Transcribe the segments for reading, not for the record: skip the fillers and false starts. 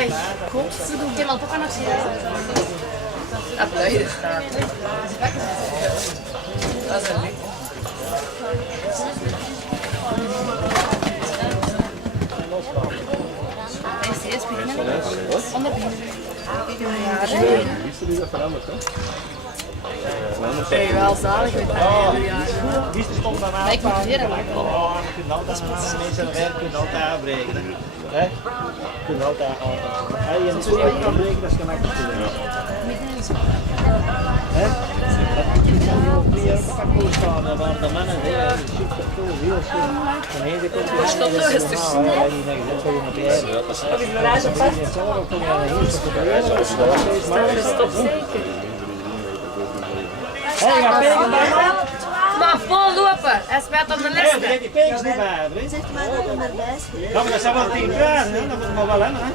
weg. Ik heb al toch aan het zien. Dat buiten staat. Dat is een licht. Eerst beginnen. Onder beginnen. Is dat veranderd, hè? Ben je wel zalig met dat? Die stond dan aan. Maar ik moet weer lang. Oh, je kunt altijd mensen werk kunnen altijd afbreken. Hè? Je kunt altijd afbreken. Als je niet zo goed kan breken, dat is gemakkelijk te doen. Hè? Dat kan je ook niet op de parcours staan, waar de mannen heel super cool, heel schoon. Van hele komt je Stop nou eens te snel. Ja, je denkt, dat wil je nog bij. Heb ik mijn reizen vast? Je zelf ook kom je aan de heel super proberen. Stop zeker. Hé, je gaat peken bij man? Maar vol lopen. Hij speelt op de Nee, les. die heeft die pekens niet bij, vriend. Zegt maar dat er bij is. Ja, maar dat zijn wel 10 graden, hè? Dat moet maar wel hebben, hè?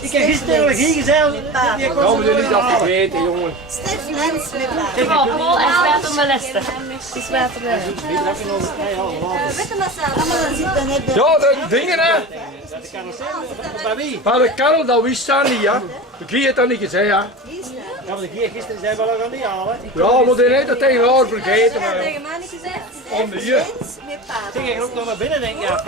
Ik heb gisteren hier gezegd, die Nou, kon we ze niet niet halen. afgegeten, jongen. Stef Lens met mij. Paul, Paul, hij speelt op de les. Die speelt op de les. Wie heb je nog een halve water? Weet je wat ze allemaal dan zitten hebben? Ja, de dingen, hè. Dat kan nog zeggen, bij wie? Maar de karel, dat wist dat niet, ja. Ik heb het dan niet gezegd, ja. Ja, maar de gisteren zei wel gaan niet halen. Ja, maar die heeft dat tegen haar vergeten, maar... Tegen mij niet gezegd. Oh, nee. Lens met paard. Ging ik ook nog naar binnen, denk ik, ja.